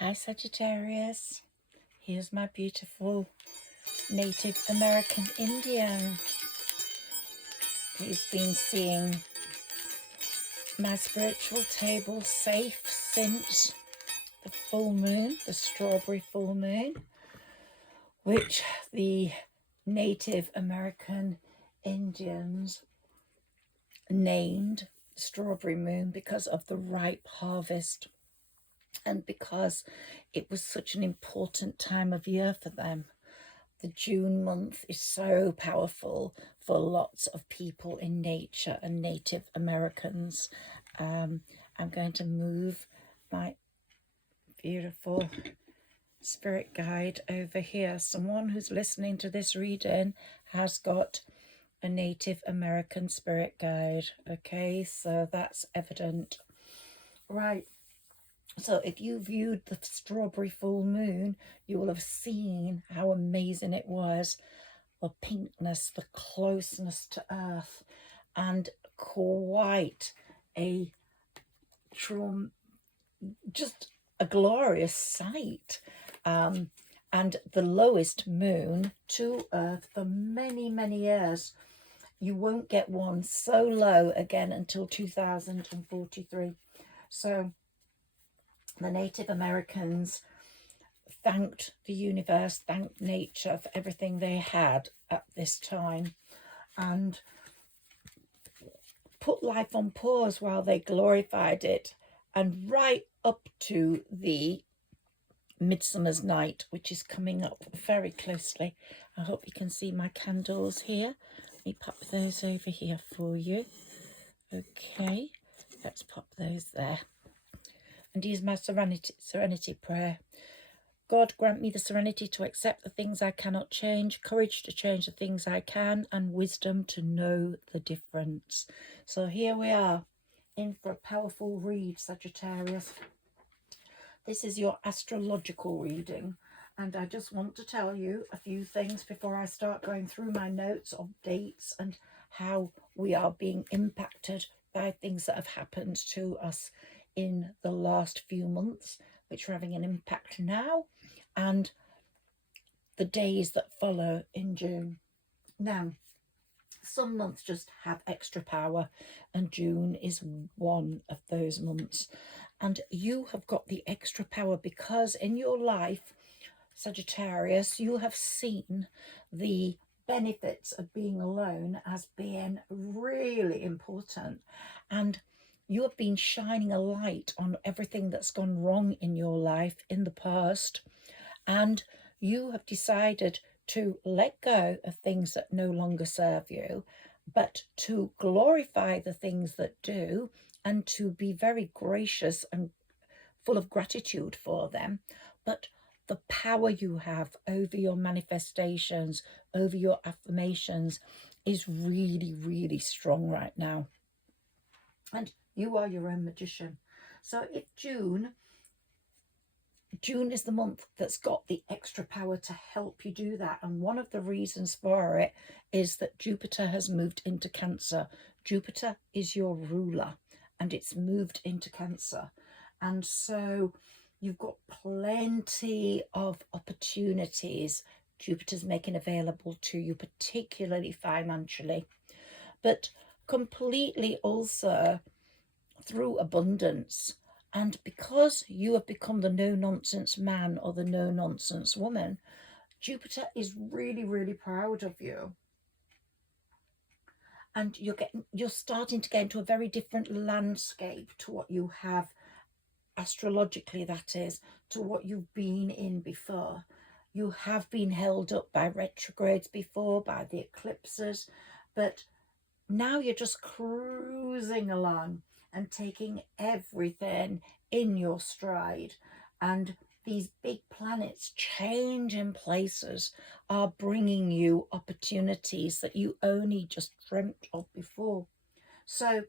Hi Saggitarius, here's my beautiful Native American Indian. He's been seeing my spiritual table safe since the full moon, the strawberry full moon, which the Native American Indians named strawberry moon because of the ripe harvest and because it was such an important time of year for them. The June month is so powerful for lots of people in nature and Native Americans. I'm going to move my beautiful spirit guide over here. Someone who's listening to this reading has got a Native American spirit guide. Okay, so that's evident. Right. So if you viewed the strawberry full moon, you will have seen how amazing it was. The pinkness, the closeness to earth, and quite a just a glorious sight. And the lowest moon to earth for many, many years. You won't get one so low again until 2043. So the Native Americans thanked the universe, thanked nature for everything they had at this time, and put life on pause while they glorified it. And right up to the Midsummer's Night, which is coming up very closely. I hope you can see my candles here. Let me pop those over here for you. Okay, let's pop those there. And use my serenity prayer. God, grant me the serenity to accept the things I cannot change, courage to change the things I can, and wisdom to know the difference. So here we are, in for a powerful read, Sagittarius. This is your astrological reading, and I just want to tell you a few things before I start going through my notes of dates and how we are being impacted by things that have happened to us in the last few months, which are having an impact now, and the days that follow in June. Now, some months just have extra power, and June is one of those months. And you have got the extra power because in your life, Sagittarius, you have seen the benefits of being alone as being really important. And you have been shining a light on everything that's gone wrong in your life in the past. And you have decided to let go of things that no longer serve you, but to glorify the things that do, and to be very gracious and full of gratitude for them. But the power you have over your manifestations, over your affirmations, is really, really strong right now. And you are your own magician. So if June is the month that's got the extra power to help you do that. And one of the reasons for it is that Jupiter has moved into Cancer. Jupiter is your ruler and it's moved into Cancer. And so you've got plenty of opportunities Jupiter's making available to you, particularly financially, but completely also through abundance. And because you have become the no-nonsense man or the no-nonsense woman, Jupiter is really, really proud of you. And you're starting to get into a very different landscape to what you have astrologically, that is, to what you've been in before. You have been held up by retrogrades before, by the eclipses, but now you're just cruising along and taking everything in your stride. And these big planets changing places are bringing you opportunities that you only just dreamt of before. So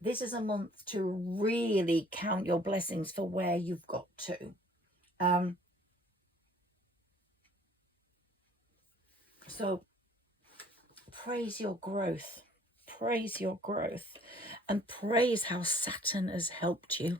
this is a month to really count your blessings for where you've got to. So praise your growth. Praise your growth. And praise how Saturn has helped you.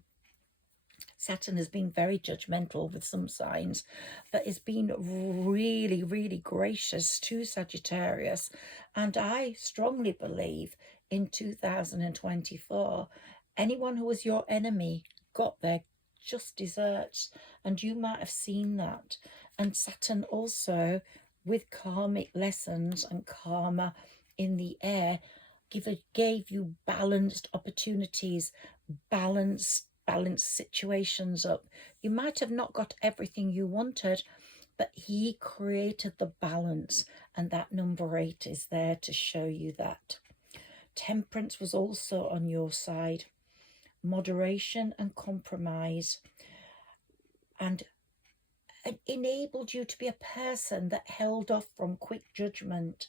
Saturn has been very judgmental with some signs, but it's been really, really gracious to Sagittarius. And I strongly believe in 2024, anyone who was your enemy got their just desserts, and you might have seen that. And Saturn also, with karmic lessons and karma in the air, gave you balanced opportunities, balanced situations up. You might have not got everything you wanted, but he created the balance, and that number 8 is there to show you that. Temperance was also on your side. Moderation and compromise, and it enabled you to be a person that held off from quick judgment,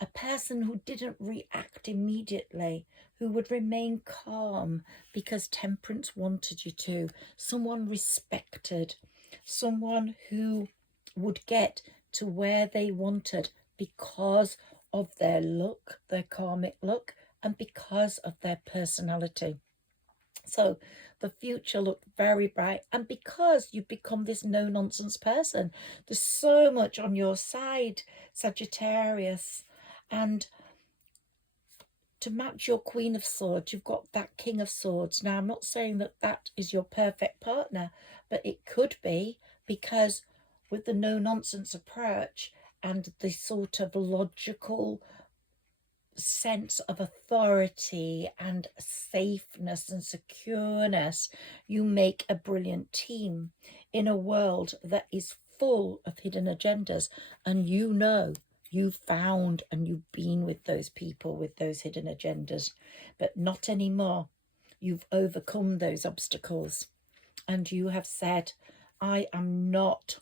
a person who didn't react immediately, who would remain calm because temperance wanted you to, someone respected, someone who would get to where they wanted because of their look, their karmic look, and because of their personality. So the future looked very bright, and because you've become this no-nonsense person, there's so much on your side, Sagittarius. And to match your Queen of Swords, you've got that King of Swords. Now, I'm not saying that that is your perfect partner, but it could be, because with the no-nonsense approach and the sort of logical sense of authority and safeness and secureness, you make a brilliant team in a world that is full of hidden agendas. And you know, you've found and you've been with those people with those hidden agendas, but not anymore. You've overcome those obstacles, and you have said, I am not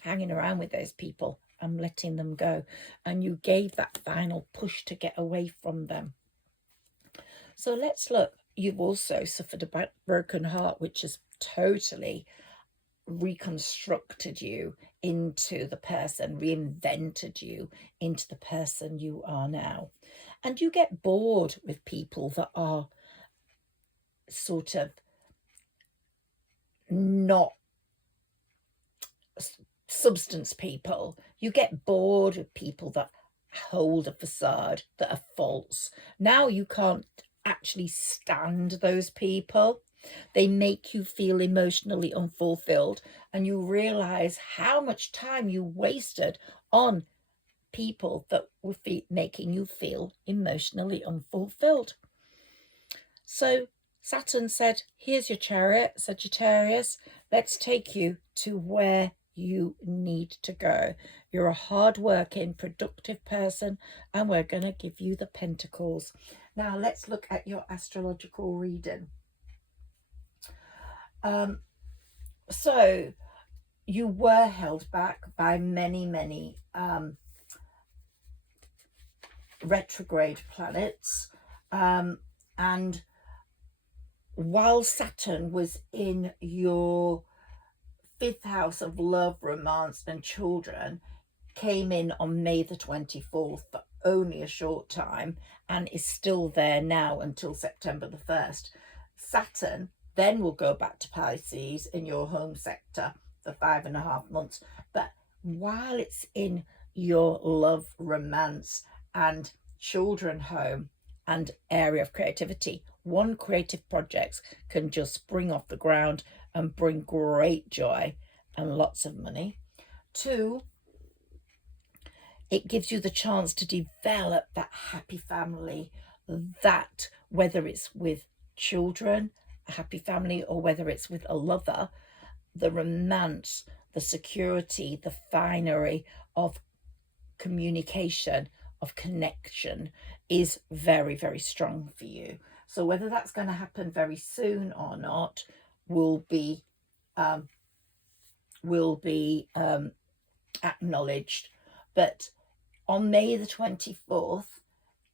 hanging around with those people. I'm letting them go. And you gave that final push to get away from them. So let's look. You've also suffered a broken heart, which has totally reconstructed you into the person, reinvented you into the person you are now. And you get bored with people that are sort of not substance people. You get bored with people that hold a facade, that are false. Now you can't actually stand those people. They make you feel emotionally unfulfilled, and you realize how much time you wasted on people that were making you feel emotionally unfulfilled. So Saturn said, here's your chariot, Sagittarius. Let's take you to where you need to go. You're a hard-working, productive person, and we're going to give you the Pentacles. Now let's look at your astrological reading. So you were held back by many retrograde planets, and while Saturn was in your 5th house of love, romance and children, came in on May the 24th for only a short time and is still there now until September the 1st. Saturn then will go back to Pisces in your home sector for 5.5 months. But while it's in your love, romance and children home and area of creativity, one, creative projects can just spring off the ground and bring great joy and lots of money. 2, it gives you the chance to develop that happy family, that whether it's with children, a happy family, or whether it's with a lover, the romance, the security, the finery of communication, of connection is very strong for you. So whether that's going to happen very soon or not will be acknowledged. But on May the 24th,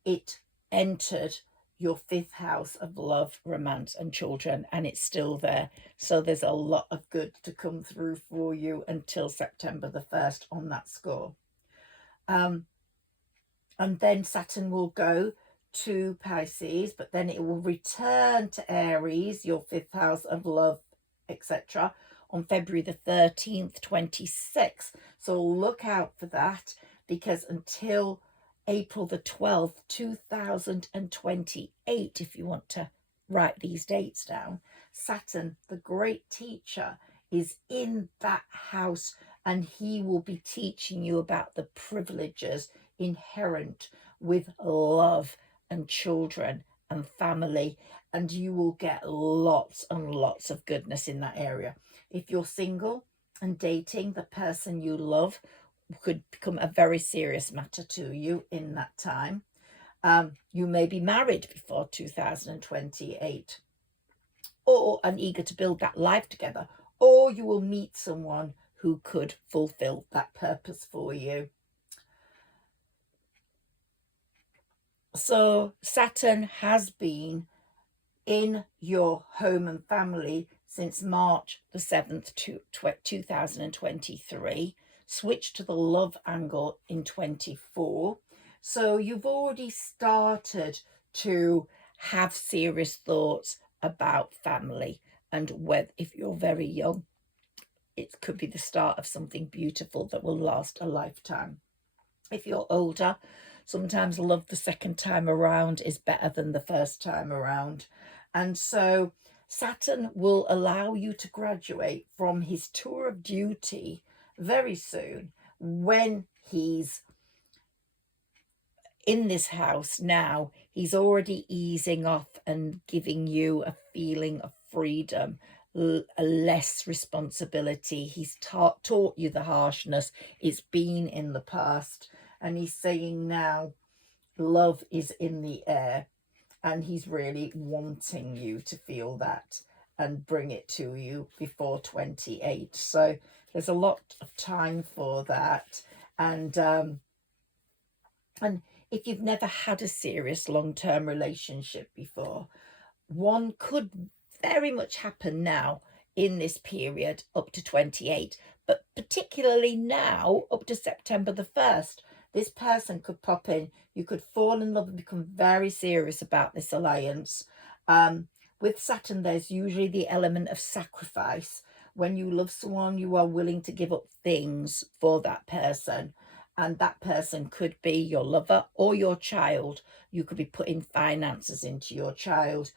it entered your 5th house of love, romance and children, and it's still there. So there's a lot of good to come through for you until September the 1st on that score. And then Saturn will go to Pisces, but then it will return to Aries, your 5th house of love, etc. on February the 13th, 26th. So look out for that, because until April the 12th, 2028, if you want to write these dates down, Saturn, the great teacher, is in that house, and he will be teaching you about the privileges inherent with love and children and family, and you will get lots and lots of goodness in that area. If you're single and dating, the person you love could become a very serious matter to you in that time. You may be married before 2028, or and eager to build that life together, or you will meet someone who could fulfill that purpose for you. So Saturn has been in your home and family since March the 7th, 2023, switched to the love angle in 24. So you've already started to have serious thoughts about family, and whether, if you're very young, it could be the start of something beautiful that will last a lifetime. If you're older, sometimes love the second time around is better than the first time around. And so Saturn will allow you to graduate from his tour of duty very soon, when he's in this house now. He's already easing off and giving you a feeling of freedom, a less responsibility. He's taught you the harshness. It's been in the past, and he's saying now love is in the air, and he's really wanting you to feel that and bring it to you before 28. So there's a lot of time for that. And if you've never had a serious long-term relationship before, one could very much happen now in this period up to 28, but particularly now up to September the 1st. This person could pop in. You could fall in love and become very serious about this alliance. With Saturn, there's usually the element of sacrifice. When you love someone, you are willing to give up things for that person. And that person could be your lover or your child. You could be putting finances into your child.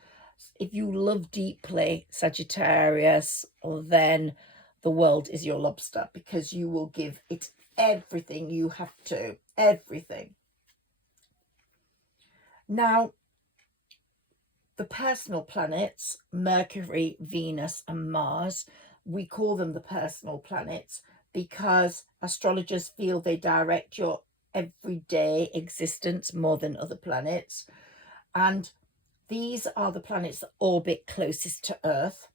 If you love deeply, Sagittarius, then the world is your lobster, because you will give it everything you have to, everything. Now, the personal planets, Mercury, Venus, and Mars, we call them the personal planets because astrologers feel they direct your everyday existence more than other planets. And these are the planets that orbit closest to Earth.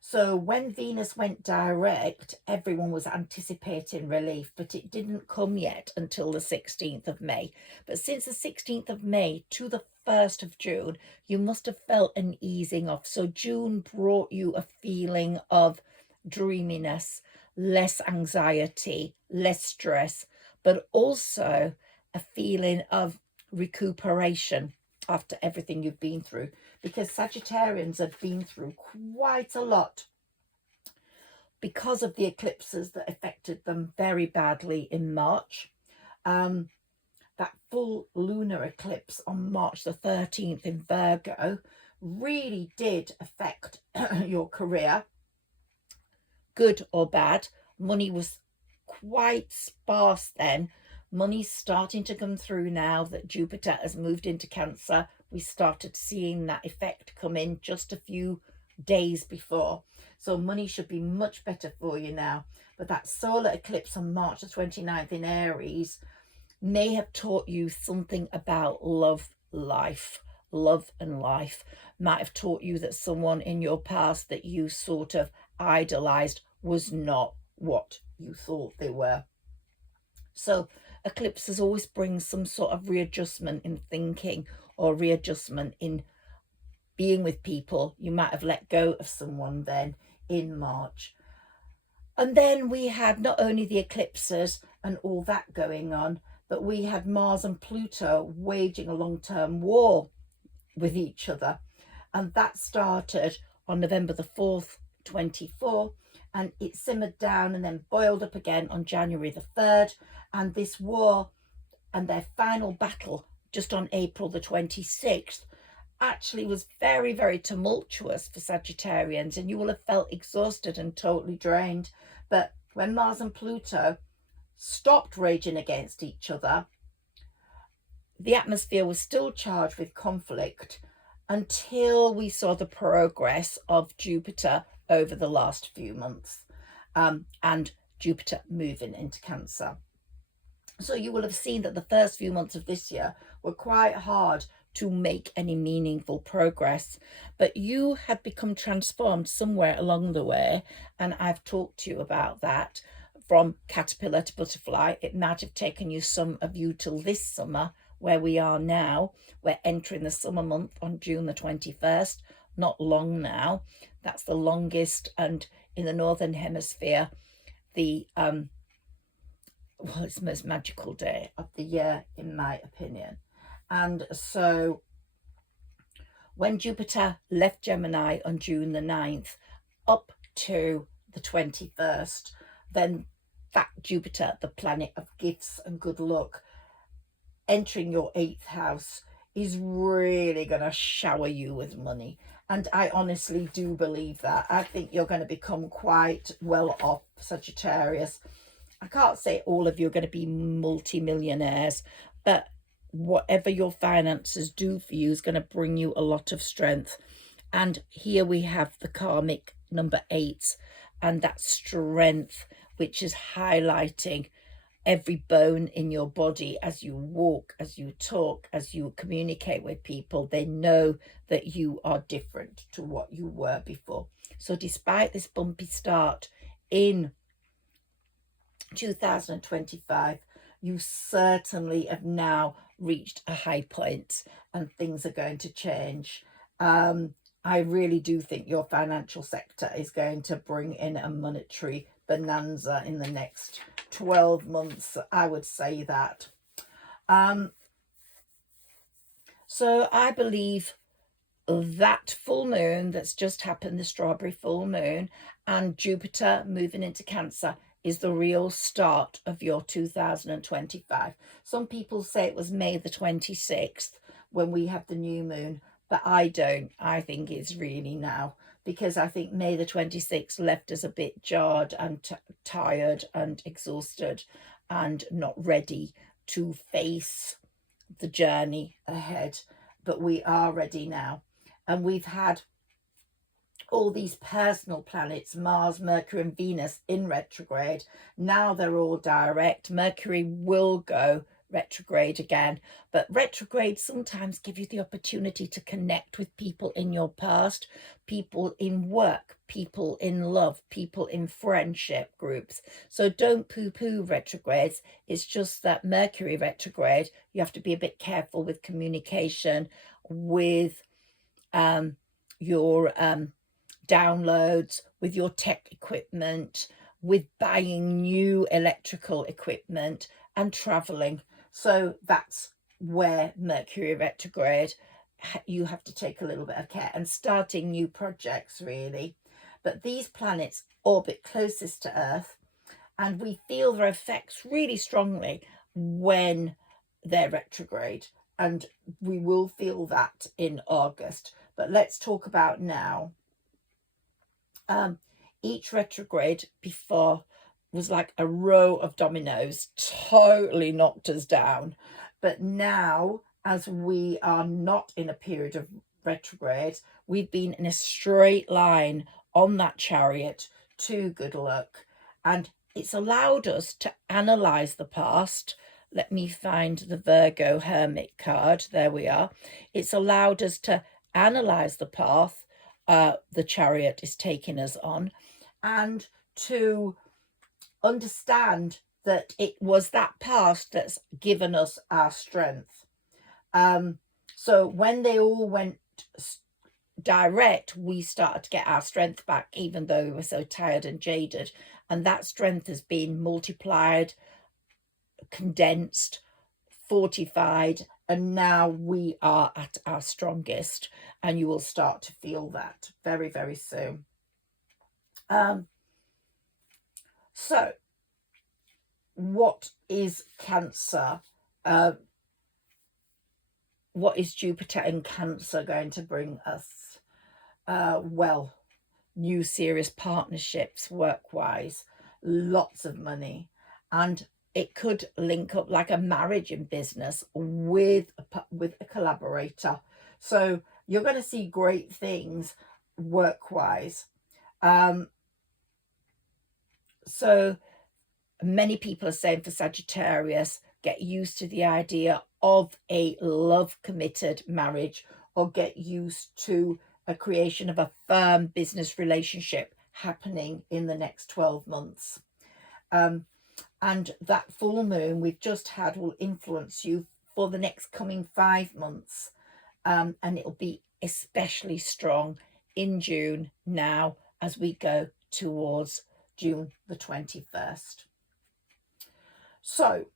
So when Venus went direct, everyone was anticipating relief, but it didn't come yet until the 16th of May. But since the 16th of May to the 1st of June, you must have felt an easing off. So June brought you a feeling of dreaminess, less anxiety, less stress, but also a feeling of recuperation after everything you've been through, because Sagittarians have been through quite a lot because of the eclipses that affected them very badly in March. That full lunar eclipse on March the 13th in Virgo really did affect your career, good or bad. Money was quite sparse then. Money's starting to come through now that Jupiter has moved into Cancer. We started seeing that effect come in just a few days before. So money should be much better for you now. But that solar eclipse on March the 29th in Aries may have taught you something about love, life, love and life. Might have taught you that someone in your past that you sort of idolized was not what you thought they were. So eclipses always bring some sort of readjustment in thinking, or readjustment in being with people. You might have let go of someone then in March. And then we had not only the eclipses and all that going on, but we had Mars and Pluto waging a long-term war with each other. And that started on November the 4th, 24, and it simmered down and then boiled up again on January the 3rd. And this war and their final battle just on April the 26th actually was very, very tumultuous for Sagittarians, and you will have felt exhausted and totally drained. But when Mars and Pluto stopped raging against each other, the atmosphere was still charged with conflict until we saw the progress of Jupiter over the last few months, and Jupiter moving into Cancer. So you will have seen that the first few months of this year were quite hard to make any meaningful progress, but you had become transformed somewhere along the way, and I've talked to you about that. From caterpillar to butterfly, it might have taken you, some of you, till this summer, where we are now. We're entering the summer month on June the 21st, not long now. That's the longest, and in the Northern Hemisphere, the well, it's the most magical day of the year, in my opinion. And so when Jupiter left Gemini on June the 9th up to the 21st, then that Jupiter, the planet of gifts and good luck, entering your 8th house, is really going to shower you with money. And I honestly do believe that. I think you're going to become quite well off, Sagittarius. I can't say all of you are going to be multi-millionaires, but whatever your finances do for you is going to bring you a lot of strength. And here we have the karmic number 8, and that strength, which is highlighting every bone in your body as you walk, as you talk, as you communicate with people. They know that you are different to what you were before. So despite this bumpy start in 2025, you certainly have now reached a high point, and things are going to change. I really do think your financial sector is going to bring in a monetary bonanza in the next 12 months. I would say that. So I believe that full moon that's just happened, the strawberry full moon, and Jupiter moving into Cancer, is the real start of your 2025. Some people say it was May the 26th when we have the new moon, but I don't. I think it's really now, because I think May the 26th left us a bit jarred and tired and exhausted and not ready to face the journey ahead. But we are ready now. And we've had all these personal planets, Mars, Mercury and Venus, in retrograde. Now they're all direct. Mercury will go retrograde again, but retrograde sometimes give you the opportunity to connect with people in your past, people in work, people in love, people in friendship groups. So don't poo-poo retrogrades. It's just that Mercury retrograde, you have to be a bit careful with communication, with your downloads, with your tech equipment, with buying new electrical equipment and traveling. So that's where Mercury retrograde, you have to take a little bit of care, and starting new projects really. But these planets orbit closest to Earth, and we feel their effects really strongly when they're retrograde, and we will feel that in August. But let's talk about now. Each retrograde before was like a row of dominoes, totally knocked us down. But now, as we are not in a period of retrograde, we've been in a straight line on that chariot to good luck, and it's allowed us to analyze the past. Let me find the Virgo Hermit card. There we are. It's allowed us to analyze the path the chariot is taking us on, and to understand that it was that past that's given us our strength. So when they all went direct, we started to get our strength back, even though we were so tired and jaded. And that strength has been multiplied, condensed, fortified, and now we are at our strongest, and you will start to feel that very, very soon. So what is Cancer? What is Jupiter in Cancer going to bring us? Well, new serious partnerships work-wise, lots of money, and it could link up like a marriage in business with a collaborator. So you're going to see great things work-wise. So many people are saying for Sagittarius, get used to the idea of a love committed marriage, or get used to a creation of a firm business relationship happening in the next 12 months. And that full moon we've just had will influence you for the next coming 5 months. And it'll be especially strong in June now as we go towards June the 21st. So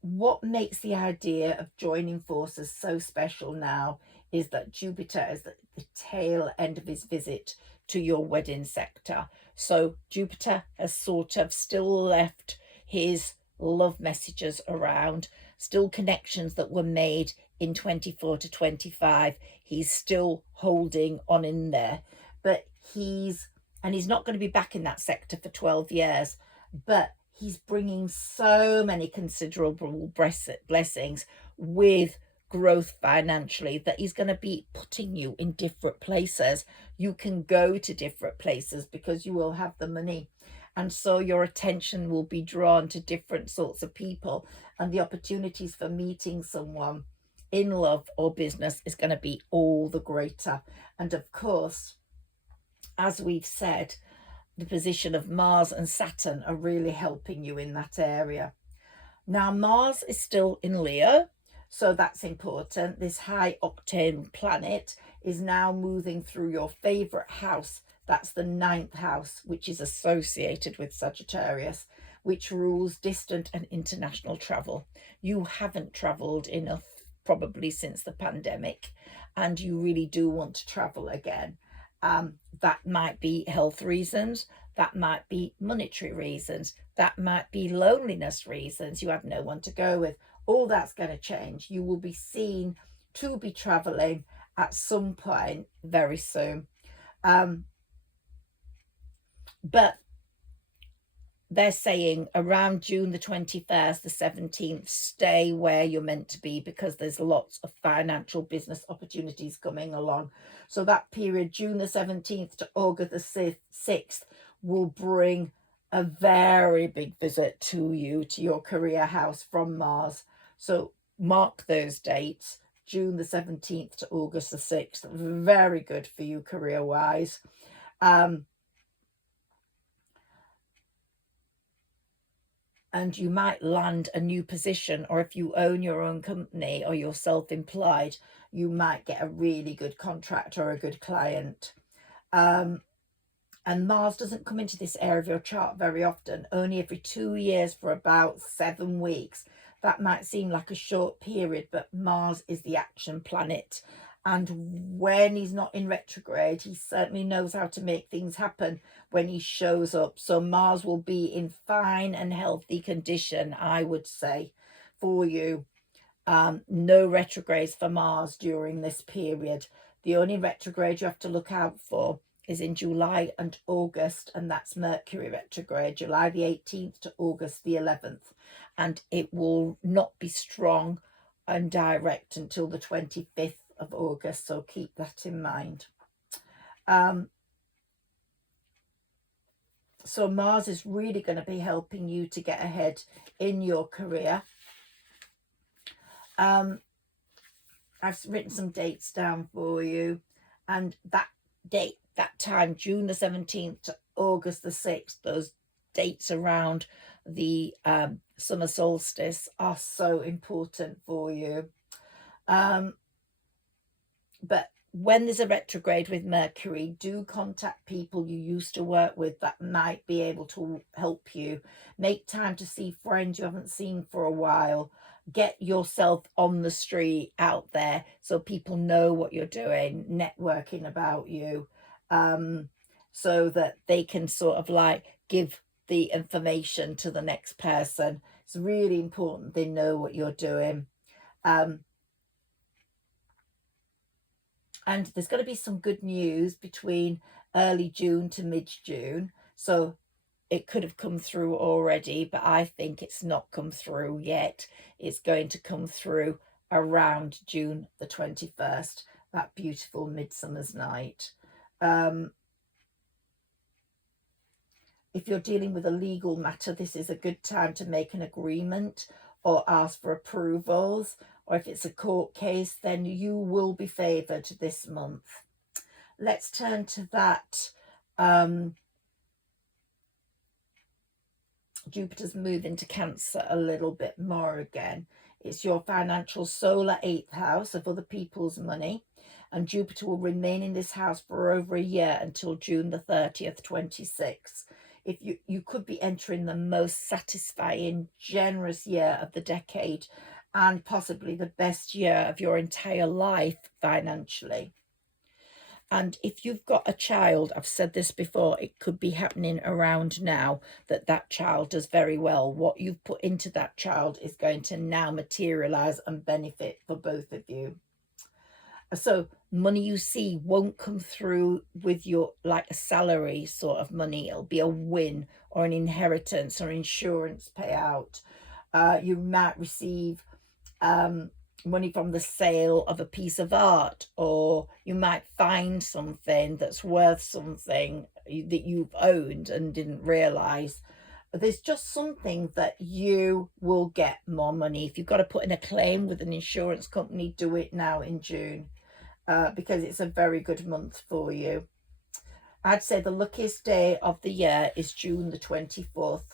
what makes the idea of joining forces so special now is that Jupiter is the tail end of his visit to your wedding sector. So Jupiter has sort of still left his love messages around, still connections that were made in 24 to 25. He's still holding on in there, but he's not going to be back in that sector for 12 years, but he's bringing so many considerable blessings with growth financially that he's going to be putting you in different places. You can go to different places because you will have the money. And so your attention will be drawn to different sorts of people, and the opportunities for meeting someone in love or business is going to be all the greater. And of course, as we've said, the position of Mars and Saturn are really helping you in that area. Now, Mars is still in Leo, so that's important. This high octane planet is now moving through your favorite house. That's the 9th house, which is associated with Sagittarius, which rules distant and international travel. You haven't traveled enough probably since the pandemic, and you really do want to travel again. That might be health reasons, that might be monetary reasons, that might be loneliness reasons. You have no one to go with. All that's going to change. You will be seen to be traveling at some point very soon. But they're saying around June the 21st, the 17th, stay where you're meant to be, because there's lots of financial business opportunities coming along. So that period, June the 17th to August the 6th, will bring a very big visit to you, to your career house from Mars. So mark those dates, June the 17th to August the 6th. Very good for you career-wise. And you might land a new position, or if you own your own company or you're self-employed, you might get a really good contract or a good client. And Mars doesn't come into this area of your chart very often, only every 2 years for about 7 weeks. That might seem like a short period, but Mars is the action planet. And when he's not in retrograde, he certainly knows how to make things happen when he shows up. So Mars will be in fine and healthy condition, I would say, for you. No retrogrades for Mars during this period. The only retrograde you have to look out for is in July and August, and that's Mercury retrograde, July the 18th to August the 11th. And it will not be strong and direct until the 25th of August, so keep that in mind. So Mars is really going to be helping you to get ahead in your career. I've written some dates down for you, and that date, that time, June the 17th to August the 6th, those dates around the summer solstice are so important for you. But when there's a retrograde with Mercury, do contact people you used to work with that might be able to help you. Make time to see friends you haven't seen for a while. Get yourself on the street out there so people know what you're doing, networking about you. so that they can sort of like give the information to the next person. It's really important they know what you're doing. And there's going to be some good news between early June to mid-June. So it could have come through already, but I think it's not come through yet. It's going to come through around June the 21st, that beautiful midsummer's night. If you're dealing with a legal matter, this is a good time to make an agreement or ask for approvals. Or if it's a court case, then you will be favoured this month. Let's turn to that. Jupiter's moving to Cancer a little bit more again. It's your financial solar 8th house of other people's money. And Jupiter will remain in this house for over a year until June the 30th, 26. If you could be entering the most satisfying, generous year of the decade, and possibly the best year of your entire life financially. And if you've got a child, I've said this before, it could be happening around now that child does very well. What you've put into that child is going to now materialize and benefit for both of you. So money you see won't come through with your like a salary sort of money. It'll be a win or an inheritance or insurance payout. You might receive money from the sale of a piece of art, or you might find something that's worth something that you've owned and didn't realize. There's just something that you will get more money. If you've got to put in a claim with an insurance company, do it now in June, because it's a very good month for you. I'd say the luckiest day of the year is June the 24th.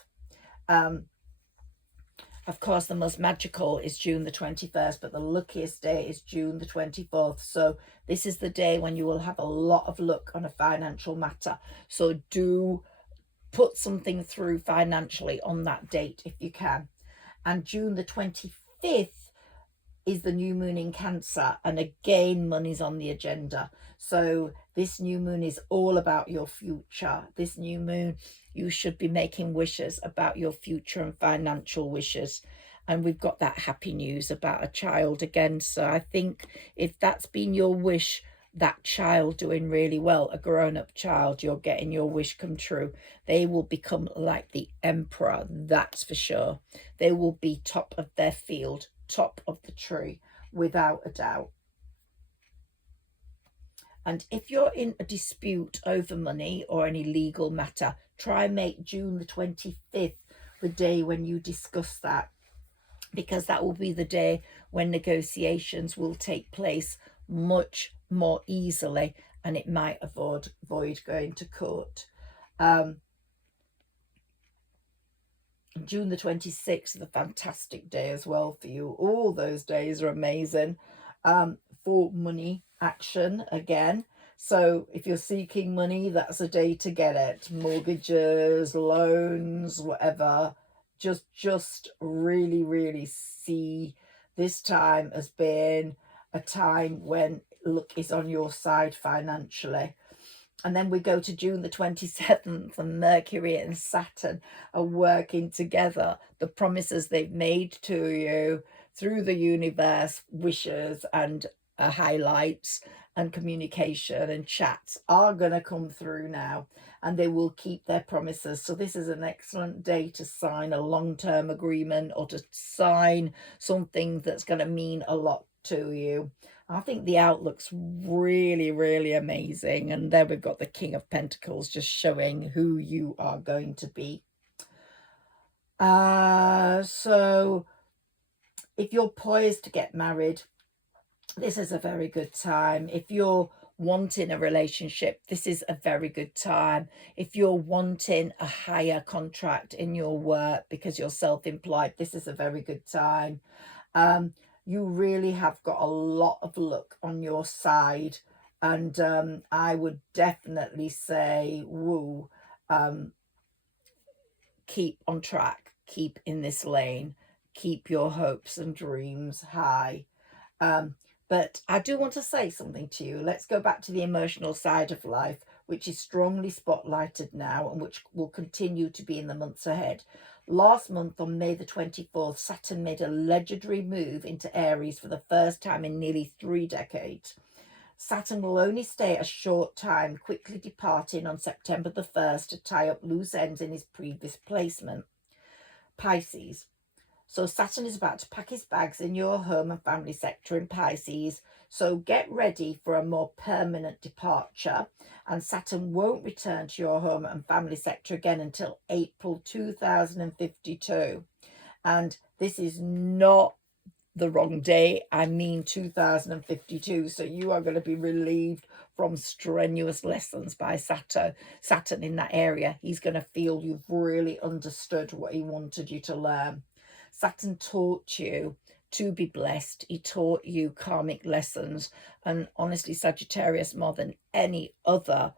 Of course, the most magical is June the 21st, but the luckiest day is June the 24th. So this is the day when you will have a lot of luck on a financial matter. So do put something through financially on that date if you can. And June the 25th is the new moon in Cancer, and again money's on the agenda. So this new moon is all about your future. This new moon, you should be making wishes about your future and financial wishes. And we've got that happy news about a child again. So I think if that's been your wish, that child doing really well, a grown-up child, you're getting your wish come true. They will become like the emperor, that's for sure. They will be top of their field, top of the tree, without a doubt. And if you're in a dispute over money or any legal matter, try and make June the 25th the day when you discuss that, because that will be the day when negotiations will take place much more easily, and it might avoid going to court. June the 26th is a fantastic day as well for you. All those days are amazing for money action again. So if you're seeking money, that's a day to get it. Mortgages, loans, whatever. Just really, really see this time as being a time when luck is on your side financially. And then we go to June the 27th, and Mercury and Saturn are working together. The promises they've made to you through the universe, wishes and highlights and communication and chats are going to come through now, and they will keep their promises. So this is an excellent day to sign a long-term agreement or to sign something that's going to mean a lot to you. I think the outlook's really, really amazing. And there we've got the King of Pentacles just showing who you are going to be. So if you're poised to get married, this is a very good time. If you're wanting a relationship, this is a very good time. If you're wanting a higher contract in your work because you're self-employed, this is a very good time. You really have got a lot of luck on your side, and I would definitely say, woo, keep on track, keep in this lane, keep your hopes and dreams high. But I do want to say something to you. Let's go back to the emotional side of life. which is strongly spotlighted now and which will continue to be in the months ahead. Last month, on May the 24th, Saturn made a legendary move into Aries for the first time in nearly 3 decades. Saturn will only stay a short time, quickly departing on September the 1st to tie up loose ends in his previous placement, Pisces. So Saturn is about to pack his bags in your home and family sector in Pisces. So get ready for a more permanent departure. And Saturn won't return to your home and family sector again until April 2052. And this is not the wrong day. I mean 2052. So you are going to be relieved from strenuous lessons by Saturn in that area. He's going to feel you've really understood what he wanted you to learn. Saturn taught you to be blessed. He taught you karmic lessons. And honestly, Sagittarius, more than any other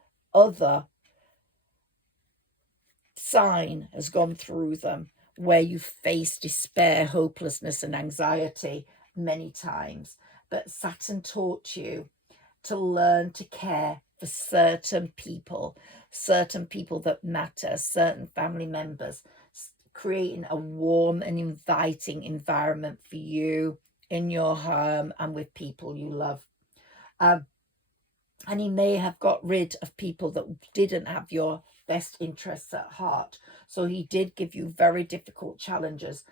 sign, has gone through them, where you face despair, hopelessness, and anxiety many times. But Saturn taught you to learn to care for certain people that matter, certain family members, creating a warm and inviting environment for you in your home and with people you love. And he may have got rid of people that didn't have your best interests at heart. So he did give you very difficult challenges.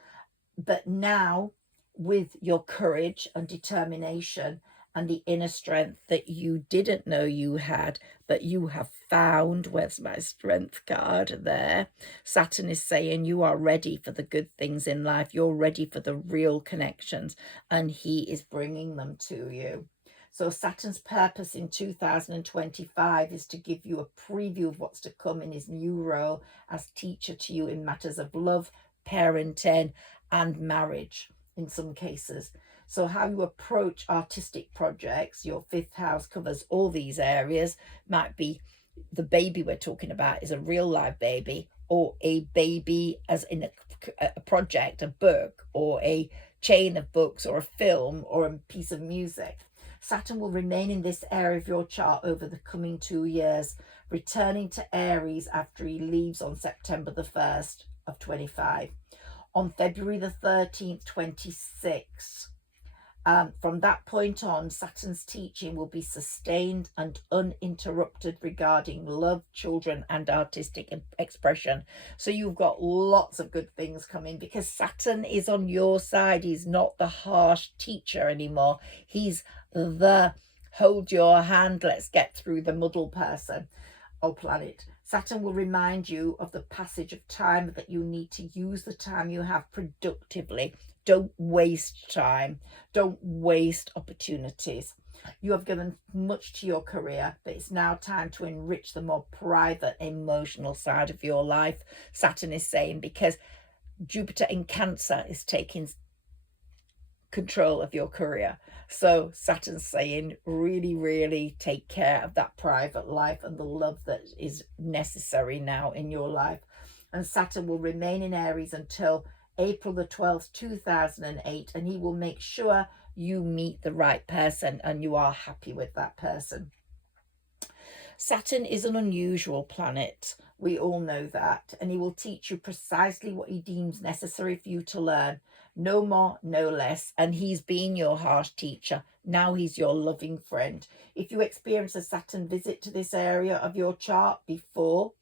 But now, with your courage and determination and the inner strength that you didn't know you had, but you have found, where's my strength card there? Saturn is saying you are ready for the good things in life. You're ready for the real connections, and he is bringing them to you. So Saturn's purpose in 2025 is to give you a preview of what's to come in his new role as teacher to you in matters of love, parenting, and marriage in some cases. So how you approach artistic projects, your 5th house covers all these areas. Might be the baby we're talking about is a real live baby, or a baby as in a project, a book, or a chain of books, or a film, or a piece of music. Saturn will remain in this area of your chart over the coming 2 years, returning to Aries after he leaves on September the 1st of 25. On February the 13th, 26. From that point on, Saturn's teaching will be sustained and uninterrupted regarding love, children, and artistic expression. So you've got lots of good things coming because Saturn is on your side. He's not the harsh teacher anymore. He's the hold your hand, let's get through the muddle person or planet. Saturn will remind you of the passage of time, that you need to use the time you have productively. Don't waste time. Don't waste opportunities. You have given much to your career, but it's now time to enrich the more private, emotional side of your life, Saturn is saying, because Jupiter in Cancer is taking control of your career. So Saturn's saying really, really take care of that private life and the love that is necessary now in your life. And Saturn will remain in Aries until April the 12th, 2008, and he will make sure you meet the right person and you are happy with that person. Saturn is an unusual planet. We all know that. And he will teach you precisely what he deems necessary for you to learn. No more, no less. And he's been your harsh teacher. Now he's your loving friend. If you experience a Saturn visit to this area of your chart before,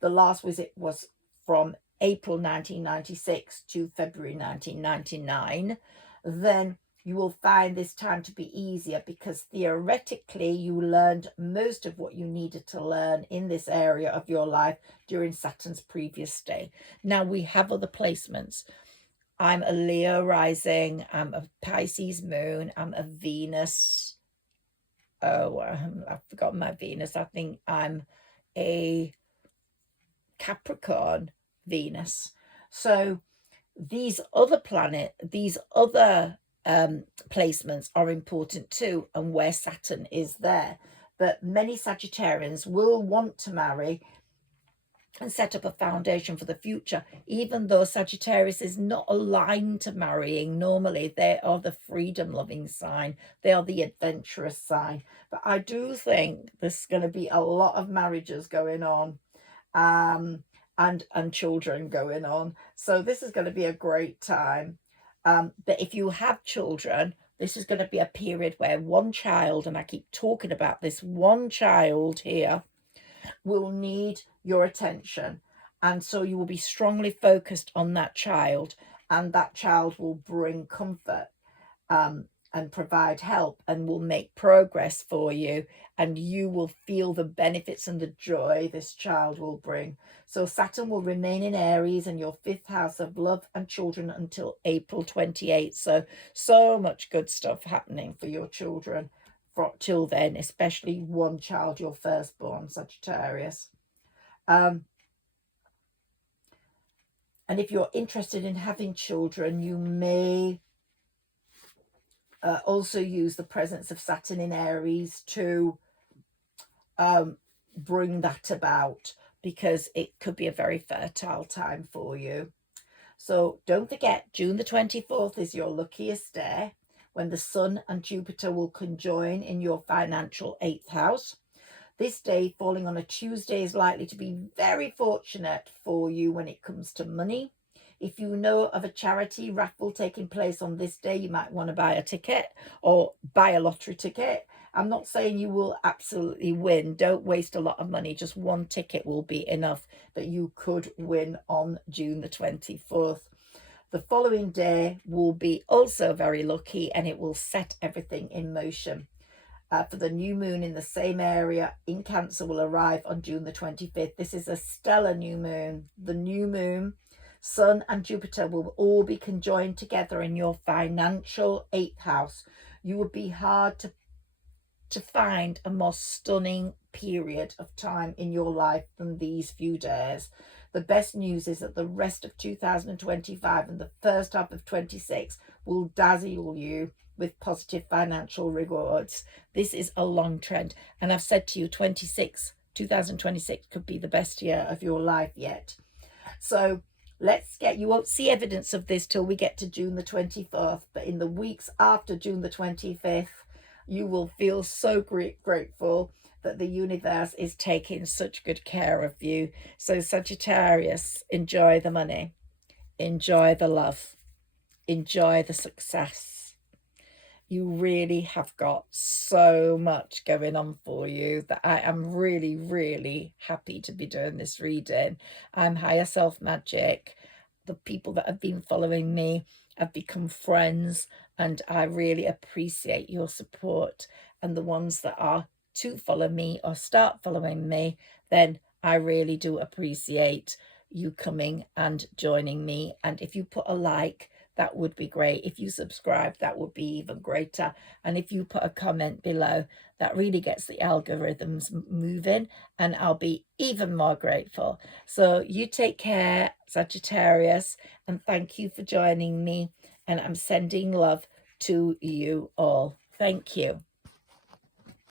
the last visit was from April 1996 to February 1999, then you will find this time to be easier because theoretically you learned most of what you needed to learn in this area of your life during Saturn's previous stay. Now we have other placements. I'm a Leo rising, I'm a Pisces moon, I'm a Venus. Oh, I've forgotten my Venus. I think I'm a Capricorn Venus. So these other placements are important too, and where Saturn is there. But many Sagittarians will want to marry and set up a foundation for the future. Even though Sagittarius is not aligned to marrying, normally they are the freedom loving sign, they are the adventurous sign. But I do think there's going to be a lot of marriages going on, and children going on. So this is going to be a great time. But if you have children, this is going to be a period where one child, and I keep talking about this one child here, will need your attention. And so you will be strongly focused on that child, and that child will bring comfort, and provide help, and will make progress for you, and you will feel the benefits and the joy this child will bring. So Saturn will remain in Aries and your 5th house of love and children until April 28th. So much good stuff happening for your children till then, especially one child, your firstborn, Sagittarius. And if you're interested in having children, you may also use the presence of Saturn in Aries to bring that about, because it could be a very fertile time for you. So don't forget, June the 24th is your luckiest day, when the Sun and Jupiter will conjoin in your financial 8th house. This day falling on a Tuesday is likely to be very fortunate for you when it comes to money. If you know of a charity raffle taking place on this day, you might want to buy a ticket or buy a lottery ticket. I'm not saying you will absolutely win. Don't waste a lot of money. Just one ticket will be enough, but you could win on June the 24th. The following day will be also very lucky, and it will set everything in motion. For the new moon in the same area in Cancer will arrive on June the 25th. This is a stellar new moon. The new moon, Sun and Jupiter will all be conjoined together in your financial 8th house. You would be hard to find a more stunning period of time in your life than these few days. The best news is that the rest of 2025 and the first half of 26 will dazzle you with positive financial rewards. This is a long trend, and I've said to you, 2026 could be the best year of your life yet. So you won't see evidence of this till we get to June the 24th, but in the weeks after June the 25th, you will feel so grateful that the universe is taking such good care of you. So Sagittarius, enjoy the money, enjoy the love, enjoy the success. You really have got so much going on for you that I am really, really happy to be doing this reading. I'm Higher Self Magic. The people that have been following me have become friends, and I really appreciate your support. And the ones that are to follow me or start following me, then I really do appreciate you coming and joining me. And if you put a like, that would be great. If you subscribe, that would be even greater. And if you put a comment below, that really gets the algorithms moving, and I'll be even more grateful. So you take care, Sagittarius, and thank you for joining me. And I'm sending love to you all. Thank you.